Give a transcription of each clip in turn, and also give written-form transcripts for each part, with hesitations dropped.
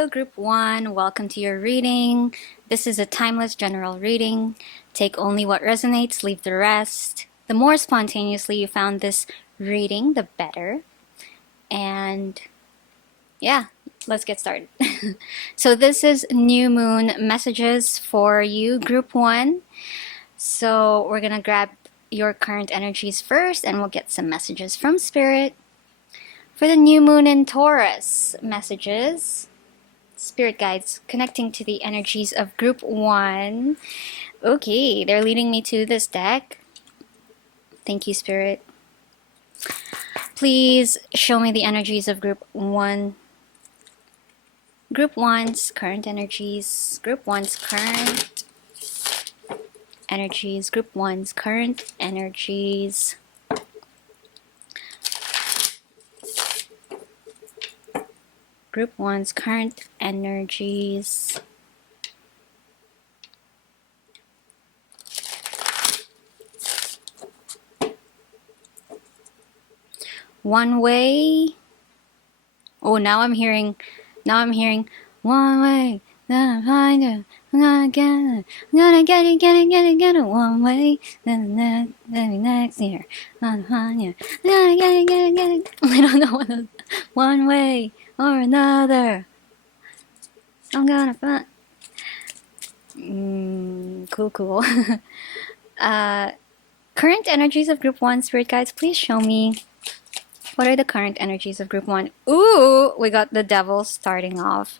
Hello, Group 1. Welcome to your reading. This is a timeless general reading. Take only what resonates, leave the rest. The more spontaneously you found this reading, the better. And yeah, let's get started. So this is new moon messages for you, Group 1. So we're going to grab your current energies first and we'll get some messages from Spirit. For the new moon in Taurus, messages, Spirit guides connecting to the energies of Group 1. Okay, they're leading me to this deck. Thank you, Spirit. Please show me the energies of Group 1. Group 1's current energies. Group 1's current energies. Group 1's current energies. Group 1's current energies. One way. Oh, now I'm hearing one way. Then I find it. I'm gonna get it one way. Then next year. I'm gonna find you. I'm gonna get it. I don't know what else. One way or another. I'm gonna find. Cool. Current energies of Group 1, Spirit Guides, please show me. What are the current energies of Group 1? Ooh, we got the devil starting off.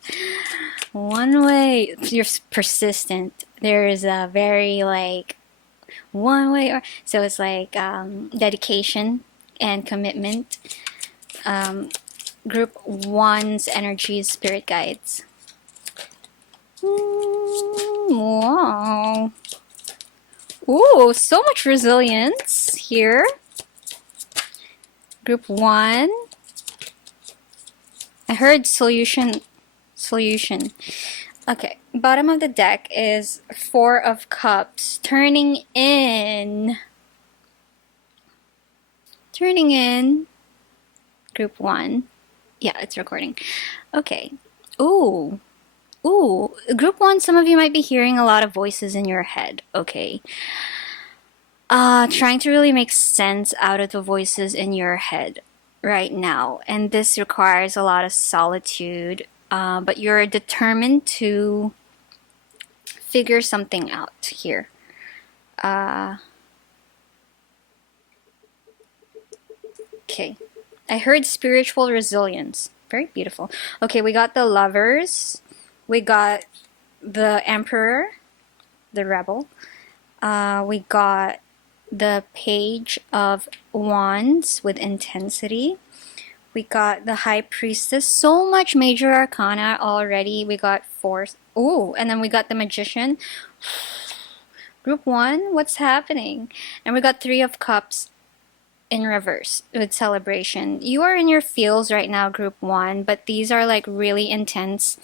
One way. You're persistent. There is a very one way, or so it's dedication and commitment. Group 1's energies, Spirit Guides. Wow. Ooh, so much resilience here. Group 1. I heard solution. Okay, bottom of the deck is 4 of Cups. Turning in. Group 1. Yeah, it's recording. Okay. Ooh. Group 1, some of you might be hearing a lot of voices in your head. Okay. Trying to really make sense out of the voices in your head right now. And this requires a lot of solitude, but you're determined to figure something out here. Okay. I heard spiritual resilience. Very beautiful. Okay, we got the Lovers. We got the Emperor, the Rebel. We got the Page of Wands with intensity. We got the High Priestess. So much major arcana already. We got 4. Ooh, and then we got the Magician. Group 1, what's happening? And we got 3 of Cups in reverse with celebration. You are in your feels right now, Group 1, but these are like really intense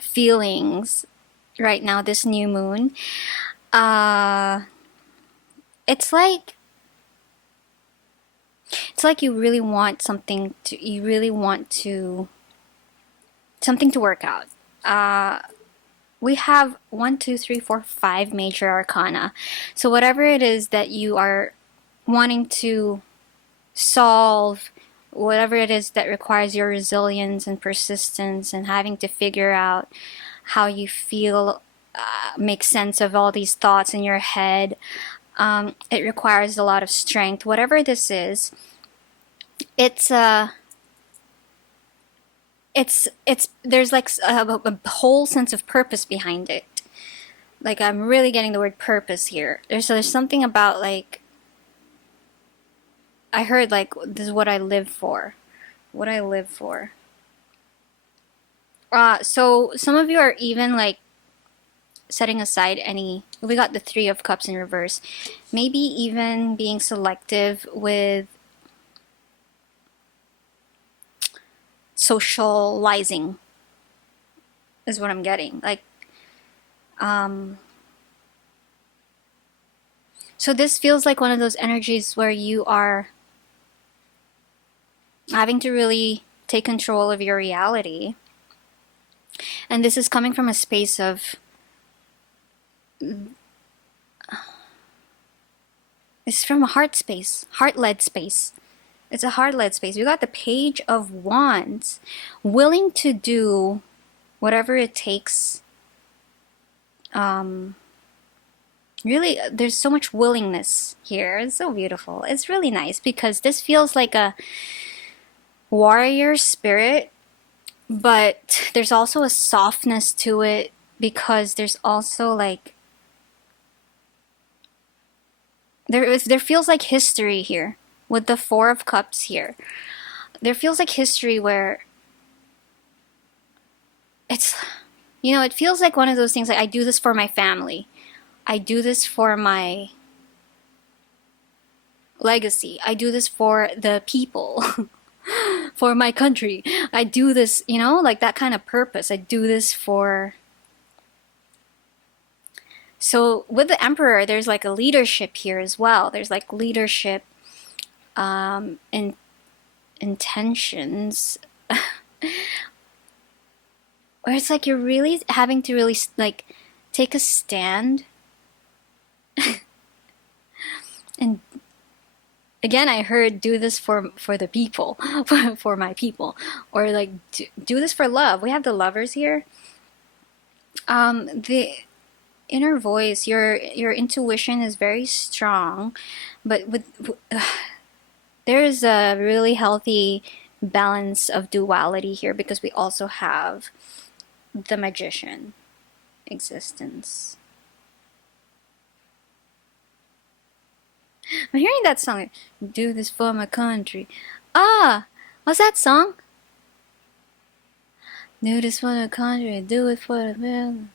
feelings right now, this new moon. It's like you really want something to something to work out. We have 1, 2, 3, 4, 5 major arcana. So whatever it is that you are wanting to solve, whatever it is that requires your resilience and persistence and having to figure out how you feel, make sense of all these thoughts in your head, it requires a lot of strength. Whatever this is, there's like a whole sense of purpose behind it. Like, I'm really getting the word purpose here. There's something about I heard this is what I live for. So some of you are even setting aside we got the 3 of Cups in reverse. Maybe even being selective with socializing is what I'm getting. So this feels like one of those energies where you are having to really take control of your reality And this is coming from a space of, it's from a heart space, heart-led space. It's a heart-led space. We got the Page of Wands, willing to do whatever it takes. Really, there's so much willingness here. It's so beautiful. It's really nice because this feels like a warrior spirit, but there's also a softness to it because there's also like, there feels like history here with the Four of Cups here. There feels like history where it's, you know, it feels like one of those things like, I do this for my family. I do this for my legacy. I do this for the people, for my country. I do this, you know, like that kind of purpose. I do this for... So with the Emperor, there's like a leadership here as well. There's like leadership in intentions. Where it's like you're really having to really like take a stand. And again, I heard do this for the people, for my people, or like do this for love. We have the Lovers here. The inner voice, your intuition is very strong, but there's a really healthy balance of duality here because we also have the Magician existence. I'm hearing that song, do this for my country. Ah, what's that song? Do this for the country, do it for the family.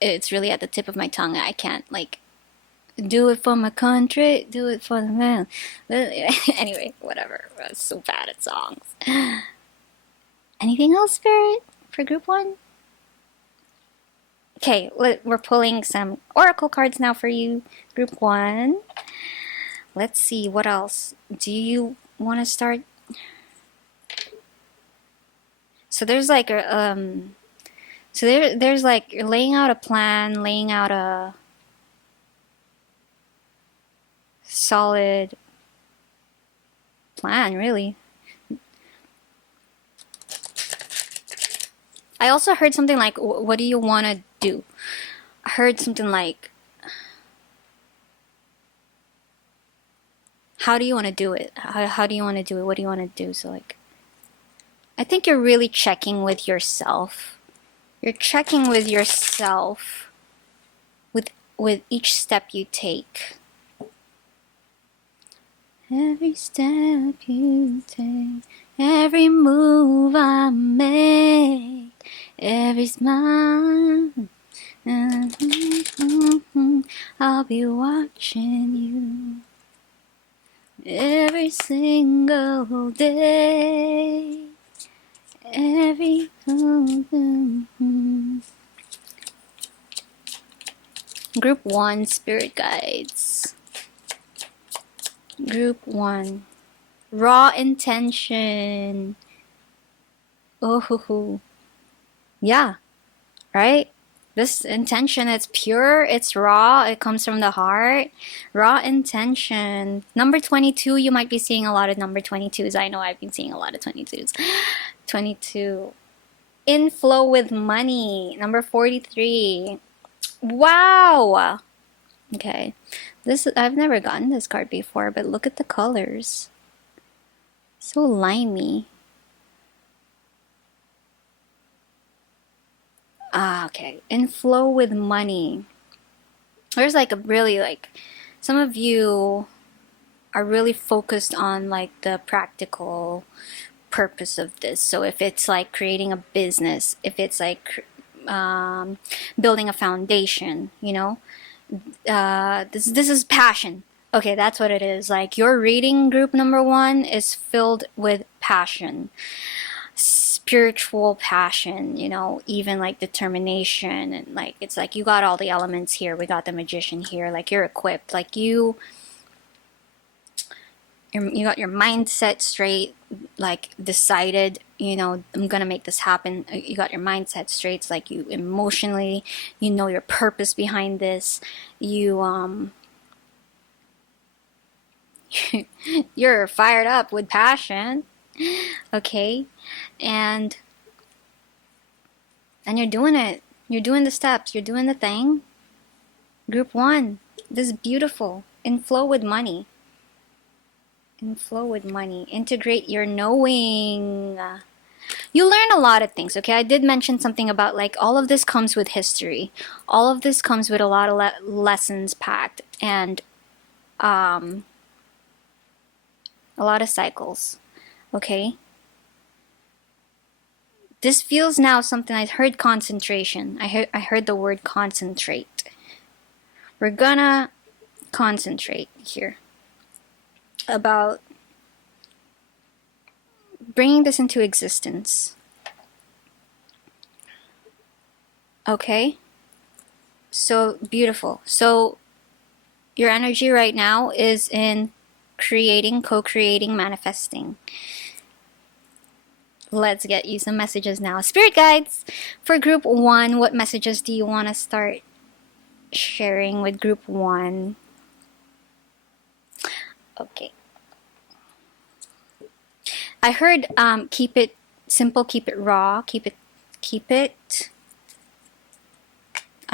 It's really at the tip of my tongue. I can't like do it for my country, do it for the man. Anyway, whatever. I'm so bad at songs. Anything else, Spirit, for group one? Okay, we're pulling some oracle cards now for you, group one. Let's see, what else? Do you want to start? So there's like a, so there's like you're laying out a plan, laying out a solid plan, really. I also heard something like, what do you want to do? I heard something like, how do you want to do it? How do you want to do it? What do you want to do? So like, I think you're really checking with yourself. You're checking with yourself with each step you take. Every step you take, every move I make, every smile, I'll be watching you every single day, every Group 1 Spirit Guides. Group 1. Raw intention. Oh, yeah, right? This intention, it's pure, it's raw, it comes from the heart. Raw intention. Number 22, you might be seeing a lot of number 22s. I know I've been seeing a lot of 22s. 22. Inflow with money. Number 43. Wow! Okay. This, I've never gotten this card before, but look at the colors. So limey. Ah, okay. Inflow with money. There's like a really like, some of you are really focused on like the practical purpose of this. So if it's like creating a business, if it's like building a foundation, you know, this is passion. Okay, that's what it is. Like your reading group number 1 is filled with passion, spiritual passion, you know, even like determination, and like it's like you got all the elements here. We got the Magician here. Like you're equipped. Like you you got your mindset straight, like decided, you know, I'm gonna make this happen. You got your mindset straight. It's like you emotionally, you know your purpose behind this. You you're fired up with passion, okay, and you're doing it. You're doing the steps. You're doing the thing. Group one. This is beautiful. In flow with money. In flow with money. Integrate your knowing. You learn a lot of things, okay? I did mention something about like all of this comes with history. All of this comes with a lot of lessons packed and a lot of cycles, okay? This feels now something. I heard concentration. I heard the word concentrate. We're gonna concentrate here about bringing this into existence. Okay? So beautiful. So your energy right now is in creating, co-creating, manifesting. Let's get you some messages now. Spirit guides, for group one, what messages do you want to start sharing with group one? Okay. I heard keep it simple, keep it raw, keep it.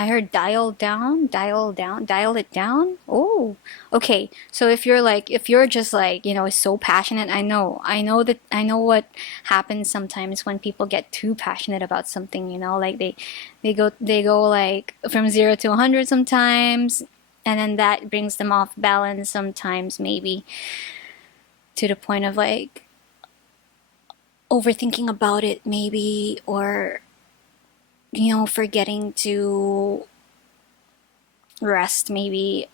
I heard dial it down. Oh, okay. So if you're just like, you know, so passionate, I know what happens sometimes when people get too passionate about something, you know, like they go like from 0 to 100 sometimes, and then that brings them off balance sometimes, maybe to the point of like overthinking about it, maybe, or, you know, forgetting to rest, maybe,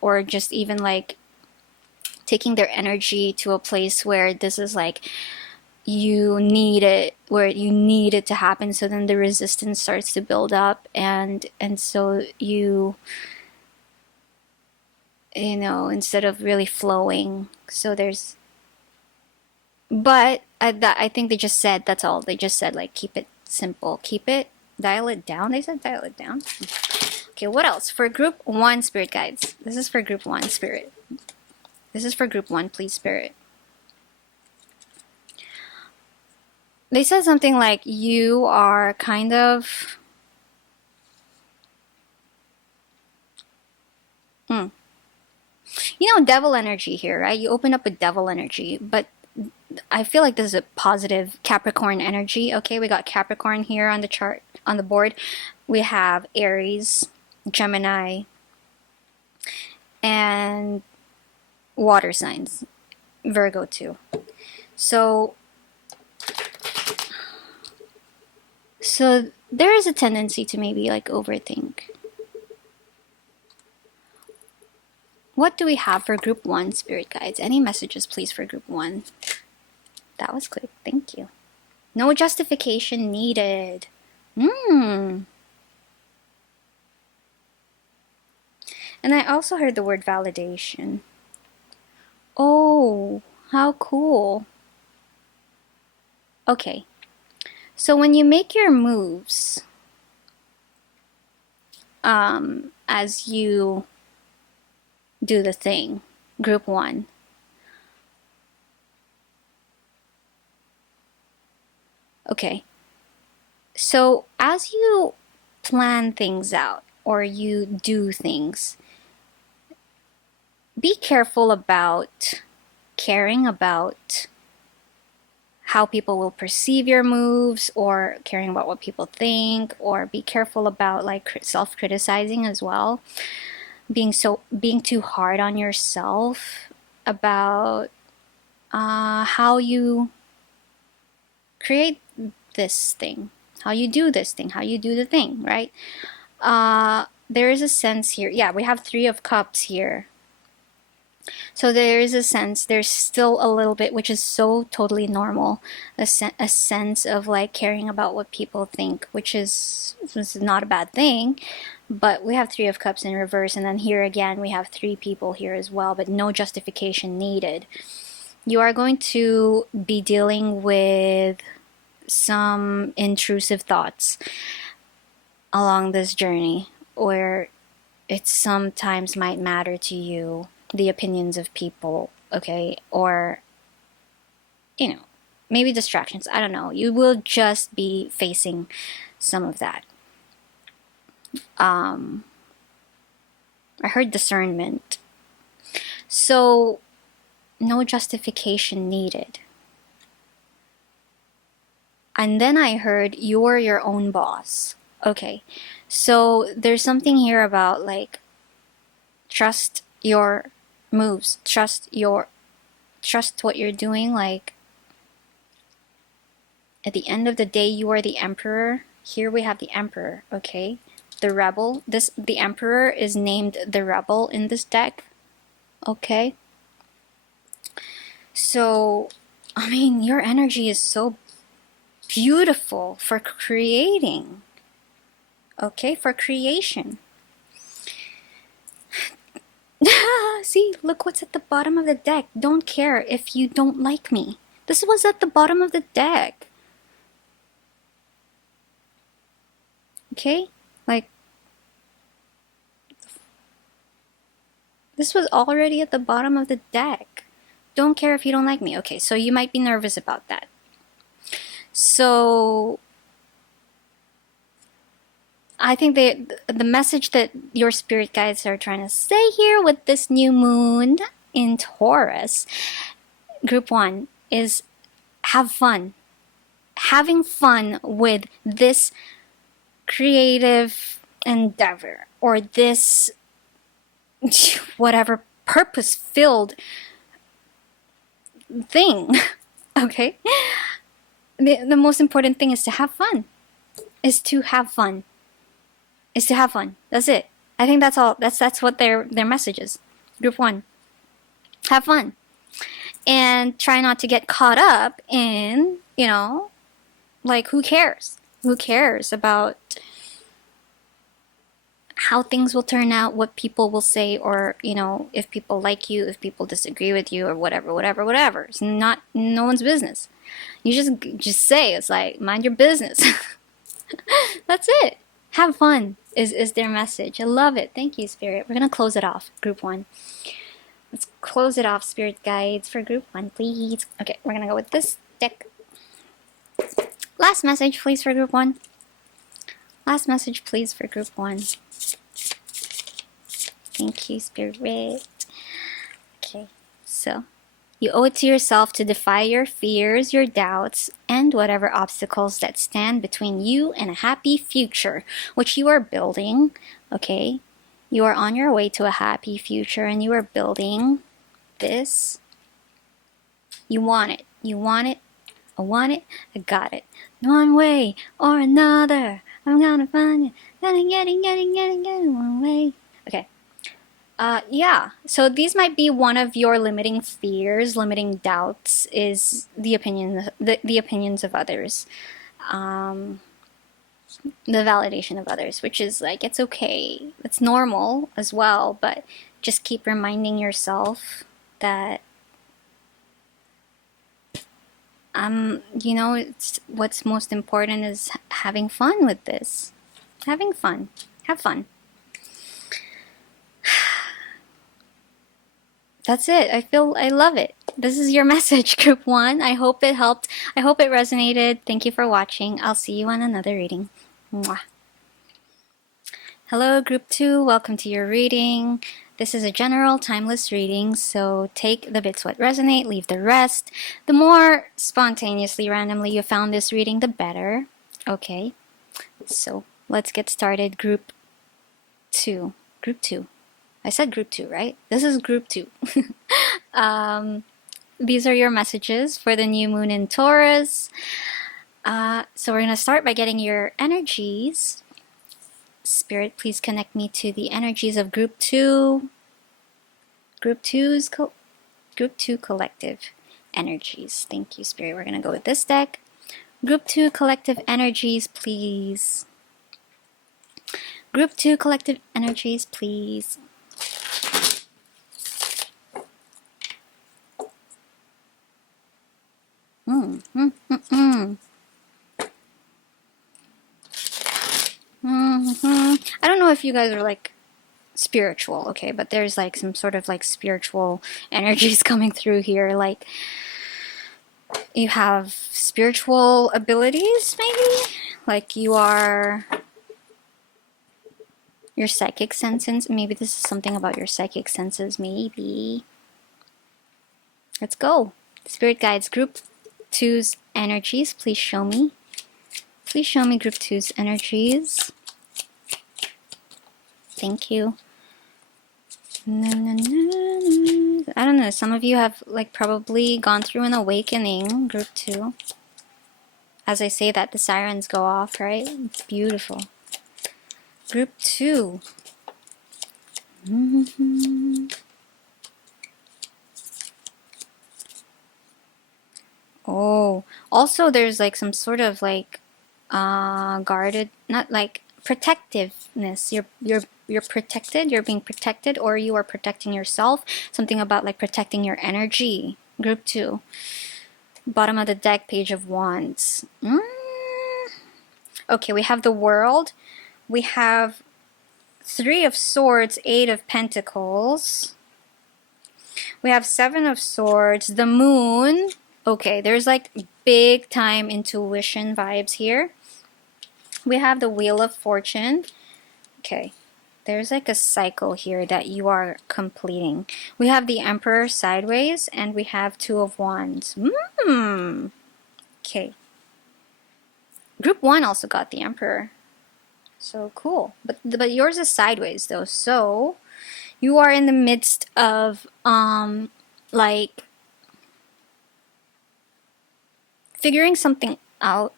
or just even like taking their energy to a place where this is like you need it, where you need it to happen. So then the resistance starts to build up, and so you know, instead of really flowing. So there's, but I think they just said, that's all. They just said like keep it simple, keep it, dial it down. They said dial it down. Okay, what else? For group one, spirit guides. This is for group one, spirit. This is for group one, please, spirit. They said something like you are kind of... You know, devil energy here, right? You open up with devil energy, but I feel like this is a positive Capricorn energy. Okay, we got Capricorn here on the chart, on the board. We have Aries, Gemini, and water signs, Virgo too. So there is a tendency to maybe like overthink. What do we have for group one, spirit guides? Any messages, please, for group one? That was quick. Thank you. No justification needed. And I also heard the word validation. Oh, how cool. Okay. So when you make your moves, as you do the thing, group one, okay, so as you plan things out or you do things, be careful about caring about how people will perceive your moves, or caring about what people think, or be careful about like self-criticizing as well, being too hard on yourself about how you create this thing, how you do this thing, how you do the thing, right? There is a sense here. Yeah, we have 3 of Cups here. So there is a sense, there's still a little bit, which is so totally normal, a sense of like caring about what people think, which is not a bad thing. But we have Three of Cups in reverse, and then here again we have three people here as well, but no justification needed. You are going to be dealing with some intrusive thoughts along this journey, where it sometimes might matter to you the opinions of people, okay? Or, you know, maybe distractions. I don't know. You will just be facing some of that. I heard discernment. So, no justification needed. And then I heard you're your own boss. Okay. So, there's something here about like trust your moves, trust what you're doing. Like at the end of the day, you are the emperor. Here we have the emperor, okay? The rebel. The emperor is named the rebel in this deck, okay? So, I mean, your energy is so beautiful for creating, okay? For creation. See, look what's at the bottom of the deck. Don't care if you don't like me. This was at the bottom of the deck. Okay? Like, this was already at the bottom of the deck. Don't care if you don't like me. Okay, so you might be nervous about that. So, I think the message that your spirit guides are trying to say here with this new moon in Taurus, group 1, is have fun. Having fun with this creative endeavor or this whatever purpose-filled thing. Okay? The most important thing is to have fun. Is to have fun. Is to have fun. That's it. I think that's all. That's what their message is. Group 1. Have fun. And try not to get caught up in, you know, like who cares? Who cares about how things will turn out, what people will say, or, you know, if people like you, if people disagree with you, or whatever. It's not no one's business. You just say, it's like, mind your business. That's it. Have fun is their message. I love it. Thank you, Spirit. We're gonna close it off, group 1. Let's close it off, Spirit Guides, for group 1, please. Okay, we're gonna go with this deck. Last message, please, for group 1. Last message, please, for group 1. Thank you, Spirit. Okay, so you owe it to yourself to defy your fears, your doubts, and whatever obstacles that stand between you and a happy future, which you are building, okay? You are on your way to a happy future, and you are building this. You want it. You want it. I want it. I got it. One way or another, I'm gonna find it. Getting one way. Okay. Yeah. So these might be one of your limiting fears, limiting doubts, is the opinions of others. The validation of others, which is like, it's okay. It's normal as well, but just keep reminding yourself that you know, it's what's most important is having fun with this. Having fun. Have fun. That's it. I love it. This is your message, group 1. I hope it helped. I hope it resonated. Thank you for watching. I'll see you on another reading. Mwah. Hello, group 2. Welcome to your reading. This is a general timeless reading, so take the bits what resonate, leave the rest. The more spontaneously, randomly you found this reading, the better. Okay, so let's get started. Group 2. Group 2. I said group 2, right? This is group 2. These are your messages for the new moon in Taurus. So we're going to start by getting your energies. Spirit, please connect me to the energies of group 2. Group 2 collective energies. Thank you, Spirit. We're going to go with this deck. Group 2 collective energies, please. Group 2 collective energies, please. I don't know if you guys are like spiritual, okay, but there's like some sort of like spiritual energies coming through here. Like you have spiritual abilities, maybe? Like your psychic senses. Maybe this is something about your psychic senses, maybe. Let's go. Spirit guides, Group 2's energies, please show me. Please show me Group 2's energies. Thank you. I don't know, some of you have like probably gone through an awakening, Group 2. As I say that, the sirens go off, right? It's beautiful. Group 2. Oh, also there's like some sort of like guarded, not like protectiveness. You're protected, you're being protected, or you are protecting yourself. Something about like protecting your energy. Group 2. Bottom of the deck, Page of Wands. Okay, we have the World. We have 3 of Swords, 8 of Pentacles. We have 7 of Swords, the Moon. Okay, there's like big time intuition vibes here. We have the Wheel of Fortune. Okay, there's like a cycle here that you are completing. We have the Emperor sideways, and we have 2 of Wands. Okay. Group 1 also got the Emperor. So cool. But yours is sideways though. So you are in the midst of like figuring something out.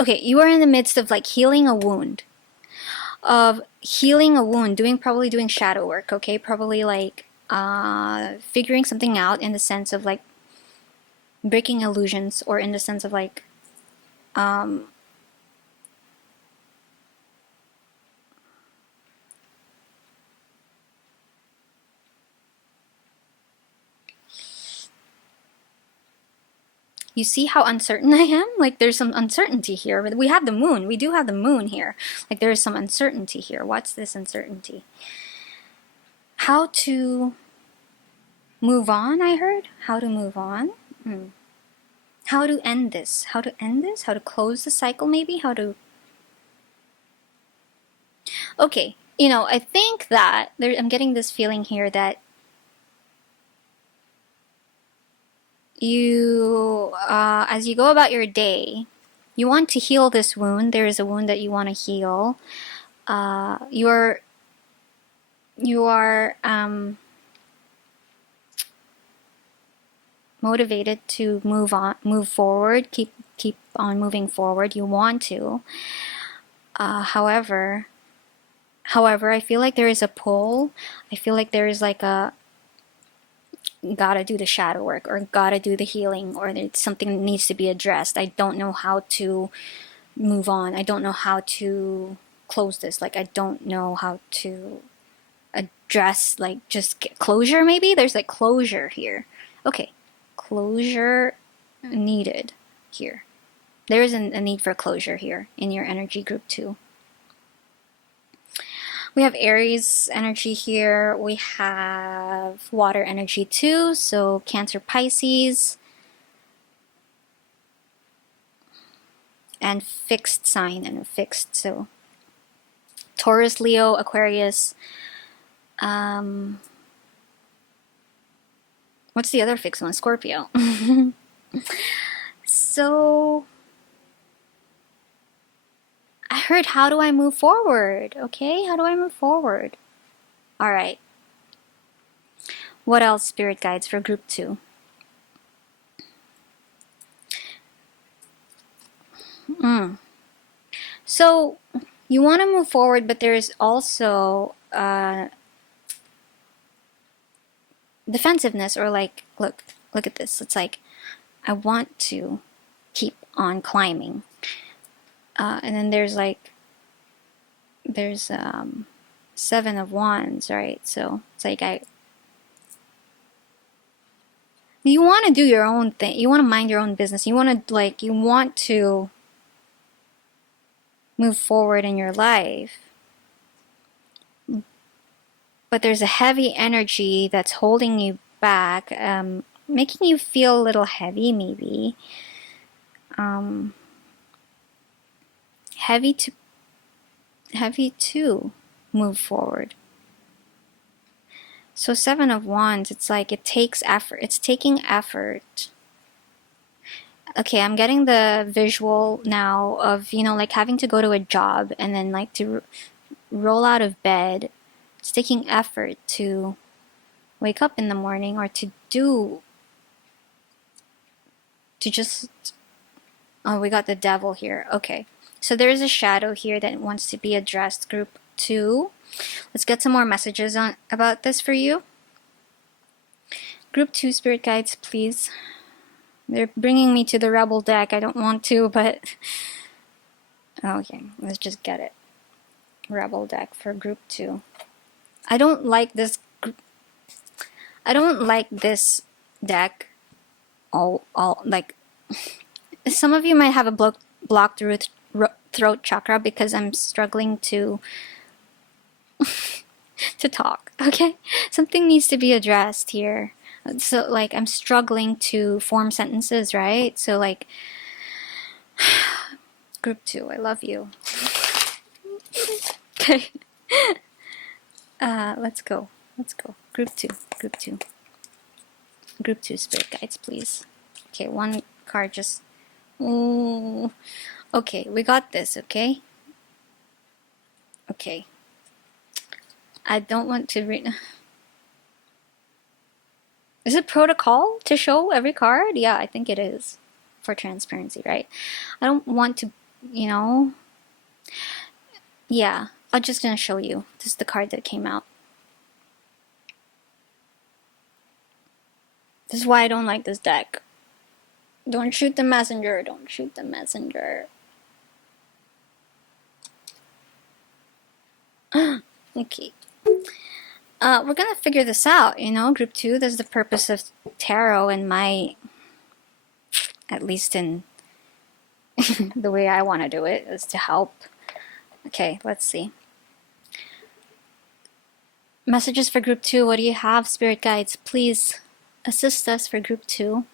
Okay, you are in the midst of like healing a wound. Probably doing shadow work, okay? Probably like figuring something out in the sense of like breaking illusions, or in the sense of like you see how uncertain I am? Like there's some uncertainty here. We have the moon. We do have the moon here. Like there is some uncertainty here. What's this uncertainty? How to move on, I heard. How to move on. How to end this. How to end this? How to close the cycle maybe? How to... Okay, you know, I think that I'm getting this feeling here that you, as you go about your day, you want to heal this wound. There is a wound that you want to heal. You are motivated to move forward, keep on moving forward. You want to. However, I feel like there is a pull. I feel like there is like a gotta do the shadow work, or gotta do the healing, or something needs to be addressed. I don't know how to move on. I don't know how to close this. Like I don't know how to address, like just get closure maybe? There's like closure here. Okay, closure needed here. There is a need for closure here in your energy, Group 2. We have Aries energy here. We have water energy too. So Cancer, Pisces. And fixed sign and fixed. So Taurus, Leo, Aquarius. What's the other fixed one? Scorpio. So I heard, how do I move forward? Okay, how do I move forward? All right. What else, Spirit Guides, for Group 2? So you want to move forward, but there's also defensiveness, or like, look at this. It's like, I want to keep on climbing. And then there's like, there's 7 of Wands, right? So it's like, you want to do your own thing. You want to mind your own business. You want to, like, you want to move forward in your life. But there's a heavy energy that's holding you back, making you feel a little heavy, maybe. Heavy to move forward. So 7 of Wands, it's like it takes effort. It's taking effort. Okay, I'm getting the visual now of, you know, like having to go to a job and then like to roll out of bed. It's taking effort to wake up in the morning, or to just, oh, we got the devil here. Okay, so there's a shadow here that wants to be addressed. Group 2. Let's get some more messages about this for you. Group 2, spirit guides, please. They're bringing me to the rebel deck. I don't want to, but okay, let's just get it. Rebel deck for group 2. I don't like this deck. All like, some of you might have a blocked throat chakra, because I'm struggling to talk. Okay, something needs to be addressed here. So like, I'm struggling to form sentences, right? So like, group 2, I love you. Okay. Let's go. Group 2. Group 2, spirit guides, please. Okay, one card just... Ooh. Okay, we got this, okay? Okay. I don't want to read... Is it protocol to show every card? Yeah, I think it is. For transparency, right? I don't want to, you know... Yeah, I'm just gonna show you. This is the card that came out. This is why I don't like this deck. Don't shoot the messenger. Don't shoot the messenger. Okay. We're gonna figure this out, you know, group 2. That's the purpose of tarot, and my, at least in the way I want to do it, is to help. Okay, let's see. Messages for group 2. What do you have, spirit guides? Please assist us for group 2.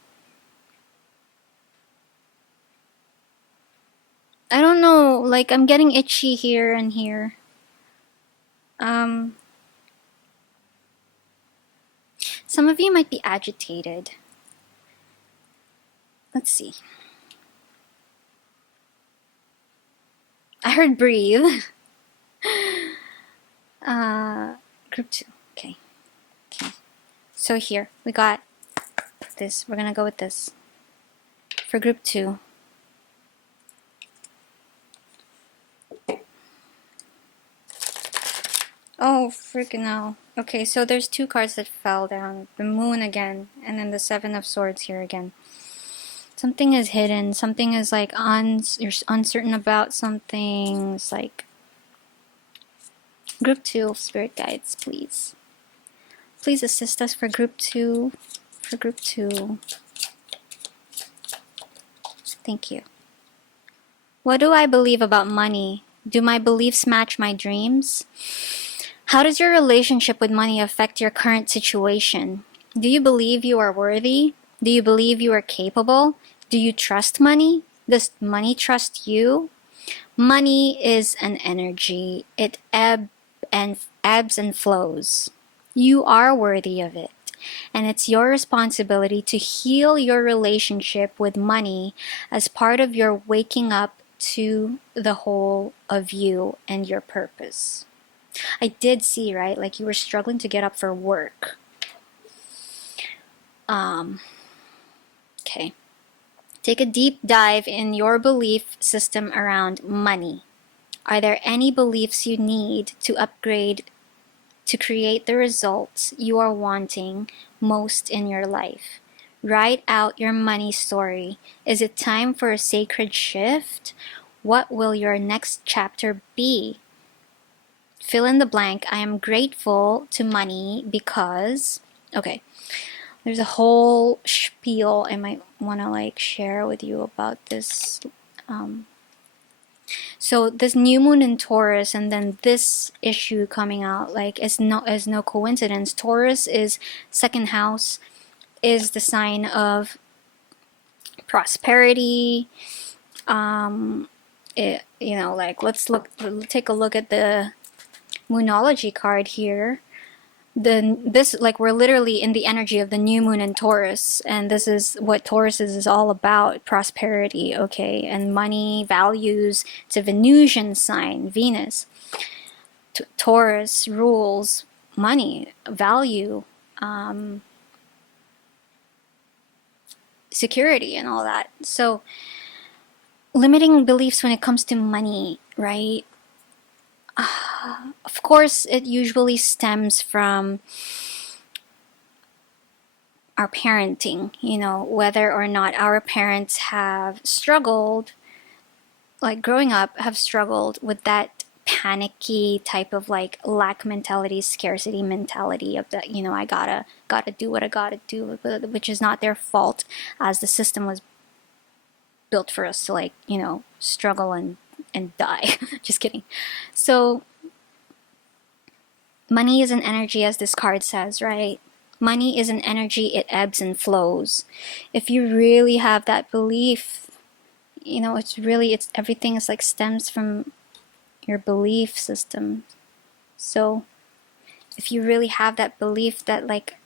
I don't know, like, I'm getting itchy here and here. Some of you might be agitated. Let's see. I heard breathe. Group 2. Okay. So here, we got this. We're gonna go with this. For group 2. Oh, freaking no. Okay, so there's 2 cards that fell down. The Moon again, and then the 7 of Swords here again. Something is hidden. Something is like you're uncertain about something. It's like... Group 2, spirit guides, please. Please assist us for group 2. For group 2. Thank you. What do I believe about money? Do my beliefs match my dreams? How does your relationship with money affect your current situation? Do you believe you are worthy? Do you believe you are capable? Do you trust money? Does money trust you? Money is an energy. It ebbs and flows. You are worthy of it. And it's your responsibility to heal your relationship with money as part of your waking up to the whole of you and your purpose. I did see, right? Like, you were struggling to get up for work. Okay. Take a deep dive in your belief system around money. Are there any beliefs you need to upgrade to create the results you are wanting most in your life? Write out your money story. Is it time for a sacred shift? What will your next chapter be? Fill in the blank. I am grateful to money because... Okay, there's a whole spiel I might want to like share with you about this. So this new moon in Taurus and then this issue coming out, like, is no coincidence. Taurus is second house, is the sign of prosperity. Like, let's take a look at the moonology card here. This, like, we're literally in the energy of the new moon in Taurus, and this is what Taurus is all about: prosperity, okay, and money, values. It's a Venusian sign, Venus. Taurus rules money, value, security, and all that. So limiting beliefs when it comes to money, right? Of course, it usually stems from our parenting, whether or not our parents have struggled, like growing up, have struggled with that panicky type of like lack mentality, scarcity mentality of that, I gotta do what I gotta do, which is not their fault, as the system was built for us to, like, struggle and die. Just kidding. So money is an energy, as this card says, right? Money is an energy, it ebbs and flows. If you really have that belief, it's everything is like stems from your belief system. So if you really have that belief that, like,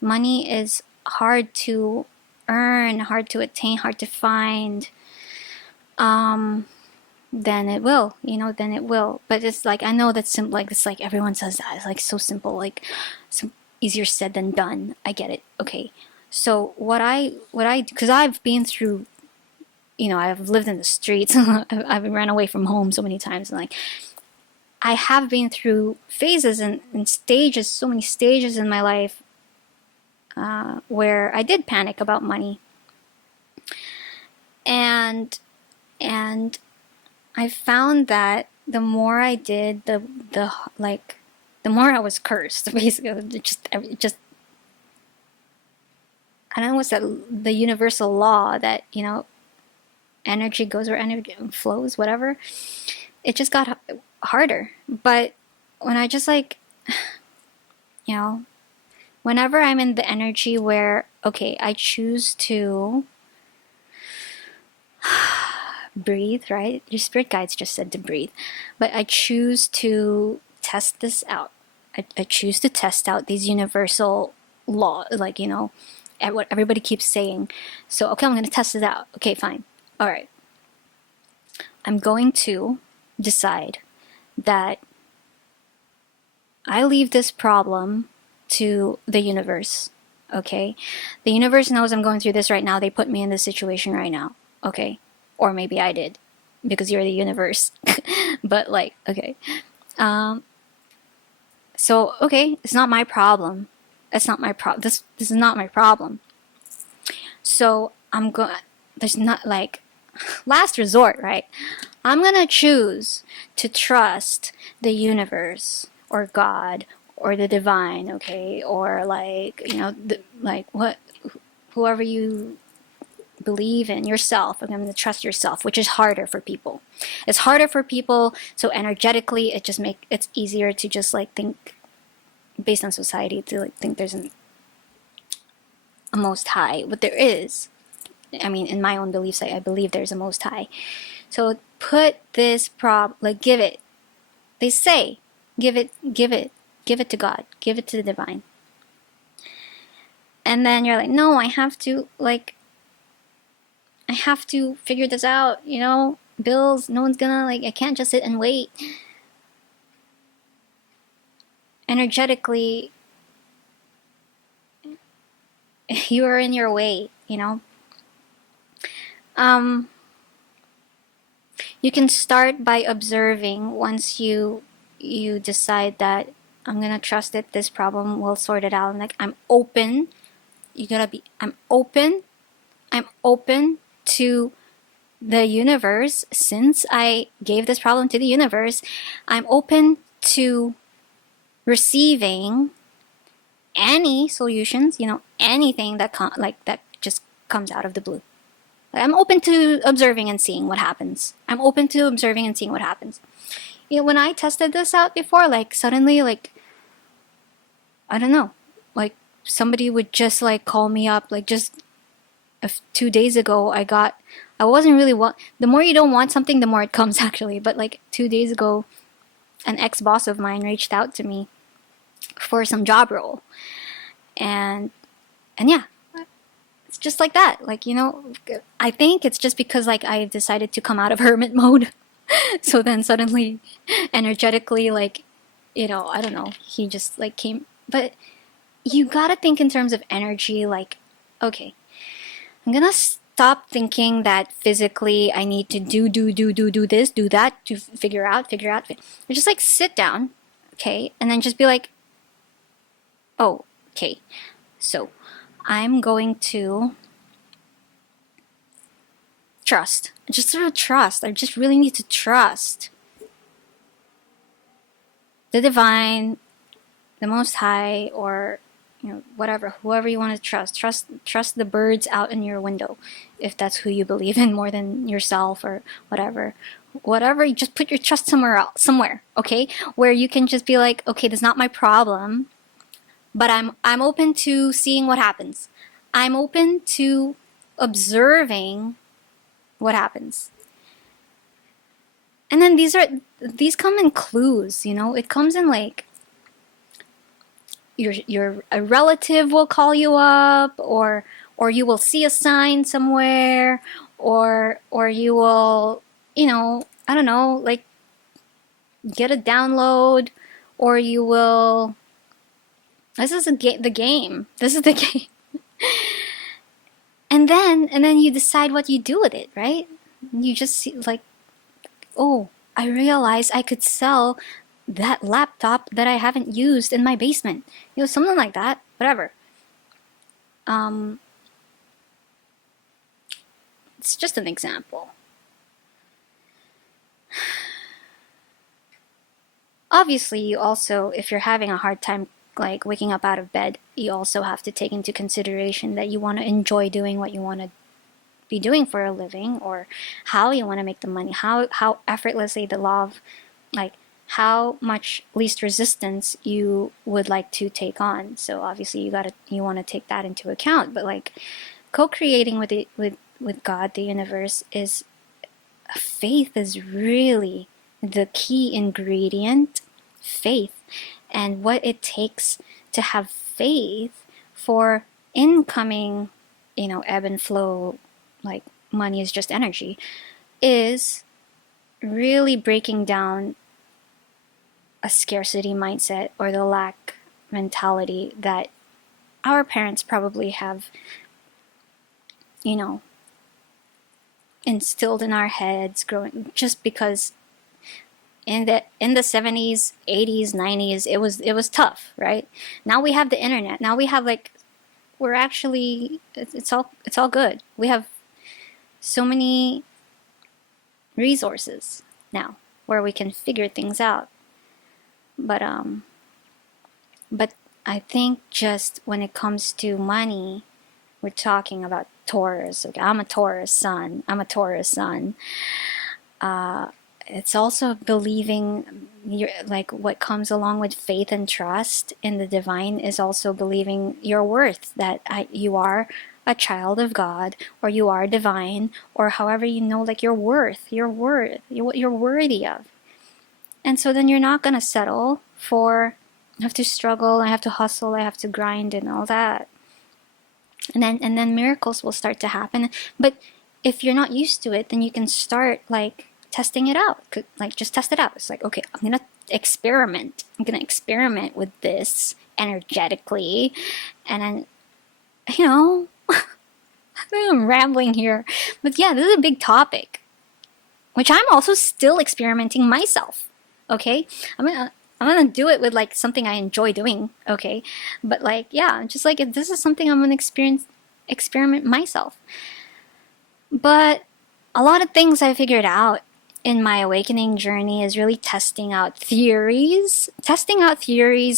money is hard to earn, hard to attain, hard to find, then it will, then it will. But it's like, I know that's simple, like, it's like everyone says that, it's like so simple, like, easier said than done. I get it. Okay. So because I've been through, I've lived in the streets. I've ran away from home so many times, and like, I have been through phases and stages, so many stages in my life, where I did panic about money, and I found that the more I did, the more I was cursed. Basically, just I don't know what's that, the universal law that, energy goes where energy flows, whatever. It just got harder. But when I just, like, whenever I'm in the energy where, okay, I choose to breathe, right? Your spirit guides just said to breathe. But I choose to test this out. I choose to test out these universal laws, like, what everybody keeps saying. So, okay, I'm going to test it out. Okay, fine. All right. I'm going to decide that I leave this problem to the universe, okay? The universe knows I'm going through this right now. They put me in this situation right now, okay? Or maybe I did, because you're the universe. But, like, okay. So, okay, it's not my problem. It's not my problem. This is not my problem. So there's not, like, last resort, right? I'm gonna choose to trust the universe or God or the divine, okay, or, like, whoever you believe in, yourself. I'm gonna trust yourself, which is harder for people. It's harder for people. So energetically, it's easier to just, like, think based on society, to, like, think there's a most high, but there is. I mean, in my own beliefs, I believe there's a most high. So put this give it. They say, give it to God, give it to the divine. And then you're like, no, I have to figure this out, bills, no one's gonna, like, I can't just sit and wait. Energetically, you are in your way, You can start by observing. Once you decide that I'm gonna trust it, this problem will sort it out. And like, I'm open. You gotta be, I'm open to the universe. Since I gave this problem to the universe, I'm open to receiving any solutions, anything that that just comes out of the blue. I'm open to observing and seeing what happens. I'm open to observing and seeing what happens. When I tested this out before, like suddenly, like, I don't know, like somebody would just like call me up, like just 2 days ago, I wasn't really the more you don't want something, the more it comes actually. But like 2 days ago, an ex-boss of mine reached out to me for some job role. And yeah, it's just like that. Like, I think it's just because like I decided to come out of hermit mode. So then suddenly, energetically, like, I don't know, he just like came. But you gotta think in terms of energy, like, okay, I'm gonna stop thinking that physically I need to do this, do that to figure out. Just like sit down, okay, and then just be like, oh, okay, so I'm going to trust. Just sort of trust. I just really need to trust the divine, the Most High, or whatever, whoever you want to trust. Trust the birds out in your window, if that's who you believe in more than yourself or whatever. You just put your trust somewhere else, okay, where you can just be like, okay, that's not my problem, but I'm open to seeing what happens. I'm open to observing what happens. And then these come in clues, it comes in like a relative will call you up, or you will see a sign somewhere, or you will, I don't know, like get a download, or you will, this is the game. This is the game. And then you decide what you do with it, right? You just see, like, oh, I realized I could sell that laptop that I haven't used in my basement. Something like that. Whatever. It's just an example. Obviously, you also, if you're having a hard time like waking up out of bed, you also have to take into consideration that you want to enjoy doing what you want to be doing for a living, or how you want to make the money, how effortlessly the law of, like, how much least resistance you would like to take on. So obviously you want to take that into account. But like, co-creating with God, the universe, is faith is really the key ingredient. Faith, and what it takes to have faith for incoming, ebb and flow, like money is just energy, is really breaking down a scarcity mindset, or the lack mentality that our parents probably have, instilled in our heads growing, just because in the 70s, 80s, 90s, it was tough, right? Now we have the internet. Now we have, like, we're actually, it's all good. We have so many resources now where we can figure things out. But I think just when it comes to money, we're talking about Taurus. Okay, I'm a Taurus sun. It's also believing like what comes along with faith and trust in the divine is also believing your worth, that you are a child of God, or you are divine, or however, like your worth, what you're worthy of. And so then you're not gonna settle for, I have to struggle, I have to hustle, I have to grind and all that. And then miracles will start to happen. But if you're not used to it, then you can start like testing it out. Like, just test it out. It's like, okay, I'm gonna experiment with this energetically. And then, I'm rambling here, but yeah, this is a big topic. which I'm also still experimenting myself. Okay, I'm gonna do it with like something I enjoy doing. Okay, but like yeah, just like if this is something I'm gonna experiment myself. But a lot of things I figured out in my awakening journey is really testing out theories,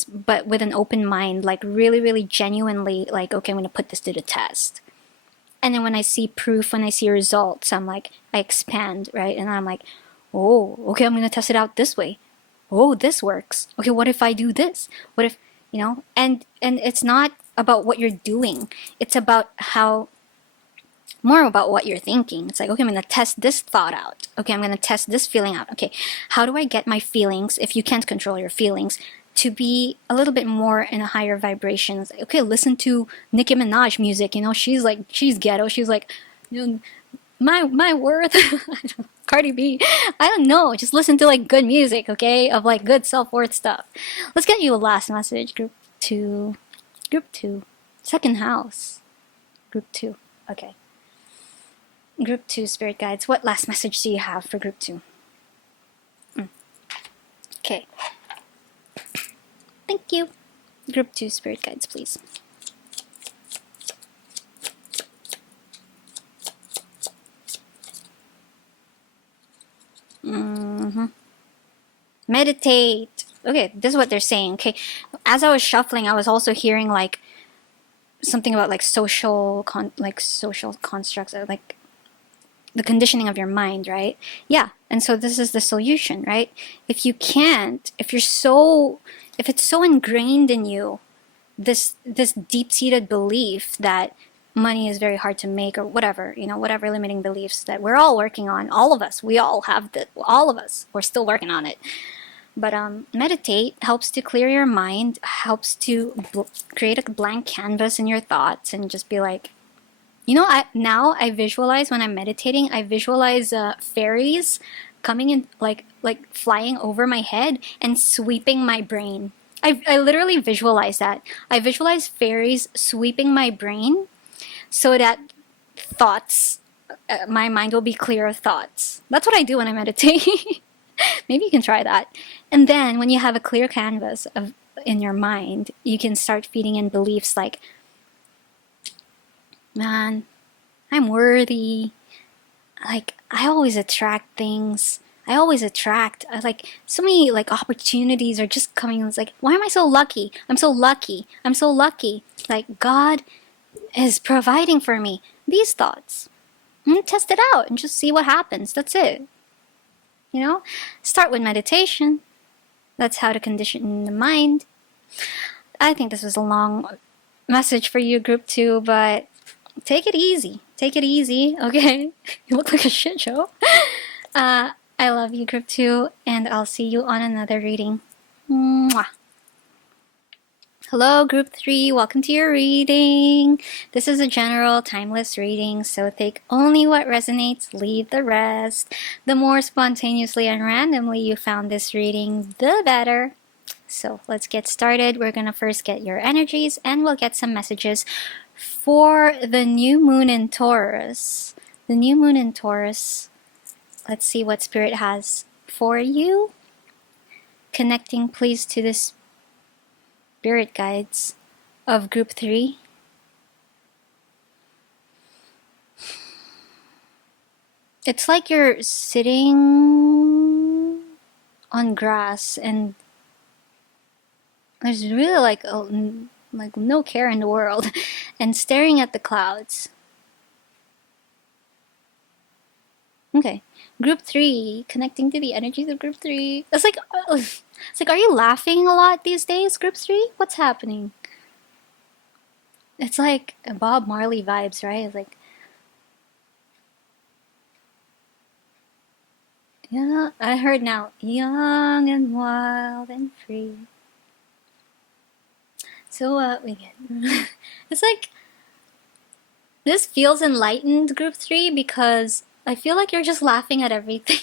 but with an open mind, like really, really genuinely, like, okay, I'm gonna put this to the test. And then when I see proof, when I see results, I'm like, I expand, right? And I'm like, oh, okay, I'm gonna test it out this way. Oh, this works. Okay, what if I do this? What if, and it's not about what you're doing. It's about how more about what you're thinking. It's like, okay, I'm going to test this thought out. Okay, I'm going to test this feeling out. Okay, how do I get my feelings, if you can't control your feelings, to be a little bit more in a higher vibration? It's like, okay, listen to Nicki Minaj music. She's ghetto. She's like, my worth. Cardi B. I don't know. Just listen to like good music, okay, of like good self-worth stuff. Let's get you a last message. Group 2. Group 2. Second house. Group 2. Okay. Group 2 spirit guides, what last message do you have for group 2? Okay. Thank you. Group 2 spirit guides, please. Meditate. Okay, this is what they're saying. Okay, as I was shuffling, I was also hearing like something about like social constructs, or like the conditioning of your mind, right? Yeah. And so this is the solution, right? If you can't, if it's so ingrained in you, this deep-seated belief that money is very hard to make, or whatever, whatever limiting beliefs that we're all working on, all of us, we're still working on it. But meditate helps to clear your mind, helps to create a blank canvas in your thoughts, and just be like, I visualize when I'm meditating. I visualize fairies coming in, like flying over my head and sweeping my brain. I literally visualize that. I visualize fairies sweeping my brain, so that my mind will be clear of thoughts. That's what I do when I meditate. Maybe you can try that. And then when you have a clear canvas in your mind, you can start feeding in beliefs like, man, I'm worthy. Like, I always attract things. I always attract, like, so many, like, opportunities are just coming. It's like, why am I so lucky? I'm so lucky. I'm so lucky. Like, God is providing for me. These thoughts. I'm gonna test it out and just see what happens. That's it. Start with meditation. That's how to condition the mind. I think this was a long message for you, group 2, but take it easy. Take it easy, okay? You look like a shit show. I love you, group 2, and I'll see you on another reading. Mwah. Hello, group 3. Welcome to your reading. This is a general, timeless reading, so take only what resonates, leave the rest. The more spontaneously and randomly you found this reading, the better. So let's get started. We're going to first get your energies, and we'll get some messages for the new moon in Taurus. The new moon in Taurus. Let's see what Spirit has for you. Connecting, please, to the Spirit guides of group 3. It's like you're sitting on grass and there's really like no care in the world, and staring at the clouds. Okay, group 3, connecting to the energies of group 3. It's like, are you laughing a lot these days, group 3? What's happening? It's like Bob Marley vibes, right? It's like, yeah, I heard now, young and wild and free. So we get it's like, this feels enlightened, group 3, because I feel like you're just laughing at everything.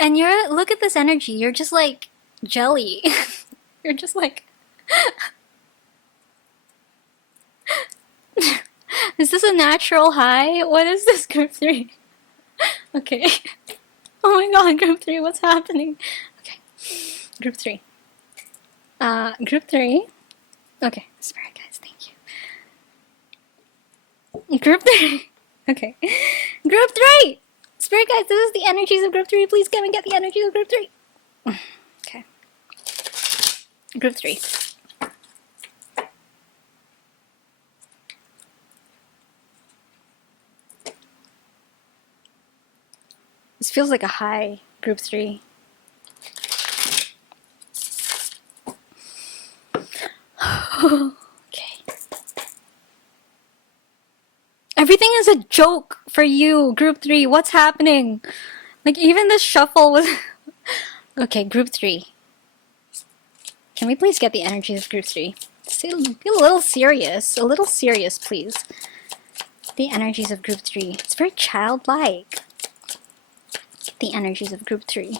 And look at this energy, you're just like jelly. You're just like Is this a natural high? What is this, group 3? Okay. Oh my god, group 3, what's happening? Okay. Group 3. Group 3. Okay, spirit guys, thank you. Group 3. Okay. Group 3! Spirit guys, this is the energies of group 3. Please come and get the energies of group 3. Okay. Group 3. This feels like a high, group 3. Okay. Everything is a joke for you, group 3. What's happening? Like, even this shuffle was... Okay, group 3. Can we please get the energies of group 3? Be a little serious. A little serious, please. The energies of group 3. It's very childlike. The energies of group 3.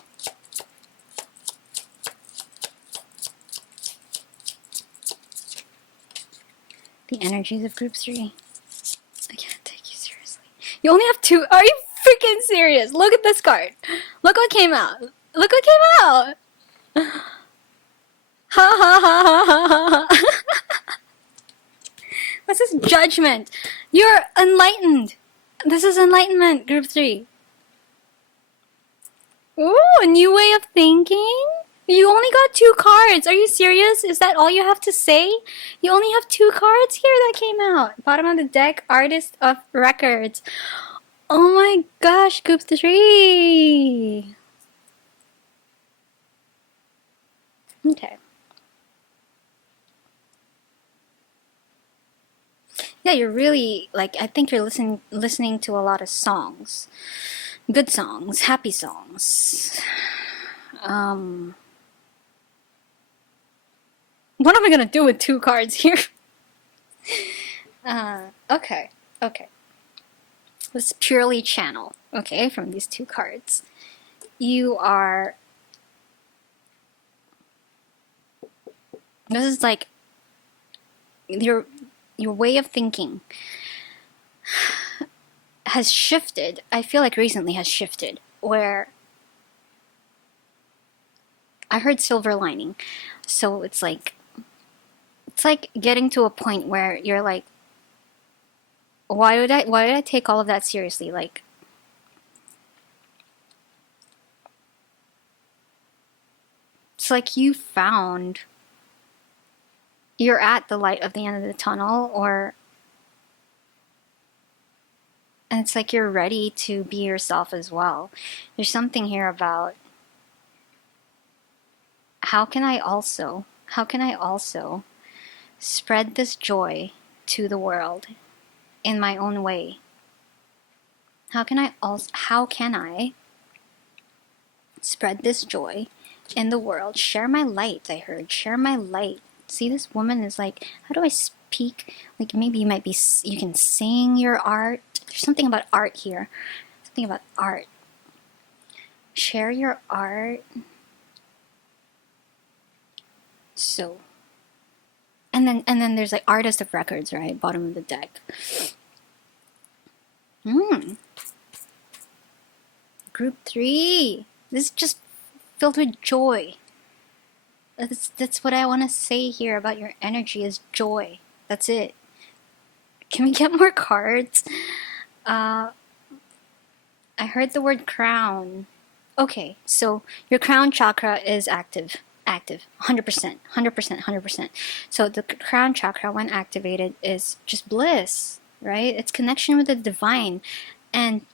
The energies of group 3. I can't take you seriously. You only have 2. Are you freaking serious? Look at this card. Look what came out. Look what came out. Ha ha ha ha ha ha. What's this? Judgment. You're enlightened. This is enlightenment, group 3. Ooh, a new way of thinking? You only got 2 cards. Are you serious? Is that all you have to say? You only have 2 cards here that came out. Bottom of the deck, Artist of Records. Oh my gosh, group 3. Okay. Yeah, you're really, like, I think you're listening to a lot of songs. Good songs, happy songs. What am I gonna do with 2 cards here? Okay. Let's purely channel, okay, from these 2 cards. You are... This is like your way of thinking has shifted. I feel like recently has shifted, where I heard silver lining. So it's like getting to a point where you're like, why did I take all of that seriously? Like, it's like you found, you're at the light of the end of the tunnel, and it's like you're ready to be yourself as well. There's something here about how can I also spread this joy to the world in my own way? How can I spread this joy in the world? Share my light, I heard. Share my light. See, this woman is like, how do I speak? Like, maybe you can sing your art. There's something about art here. Something about art. Share your art. So, and then there's like Artist of Records, right? Bottom of the deck. Group 3. This is just filled with joy. That's what I want to say here about your energy is joy. That's it. Can we get more cards? I heard the word crown. Okay, so your crown chakra is active. 100%. So the crown chakra, when activated, is just bliss, right? It's connection with the divine. And,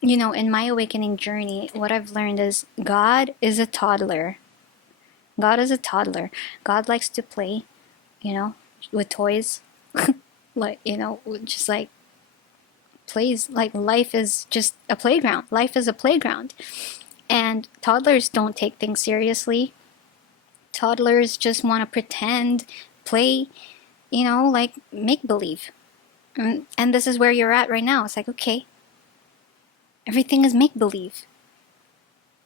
you know, in my awakening journey, what I've learned is God is a toddler. God is a toddler. God likes to play, you know, with toys. Like, you know, just like plays, like life is just a playground. Life is a playground. And toddlers don't take things seriously. Toddlers just want to pretend, play, you know, like make-believe. And this is where you're at right now. It's like, okay, everything is make-believe.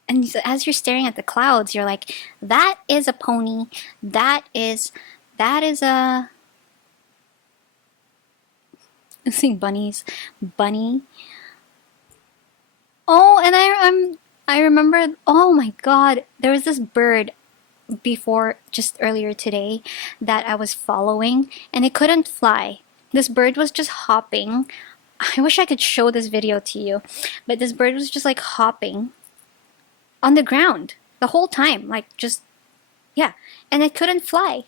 And as you're staring at the clouds, you're like, that is a pony, that is a... Seeing bunnies. Bunny. Oh, and I remember, oh my god, there was this bird before, just earlier today, that I was following, and it couldn't fly. This bird was just hopping. I wish I could show this video to you, but this bird was just like hopping on the ground the whole time, like just, yeah, and it couldn't fly.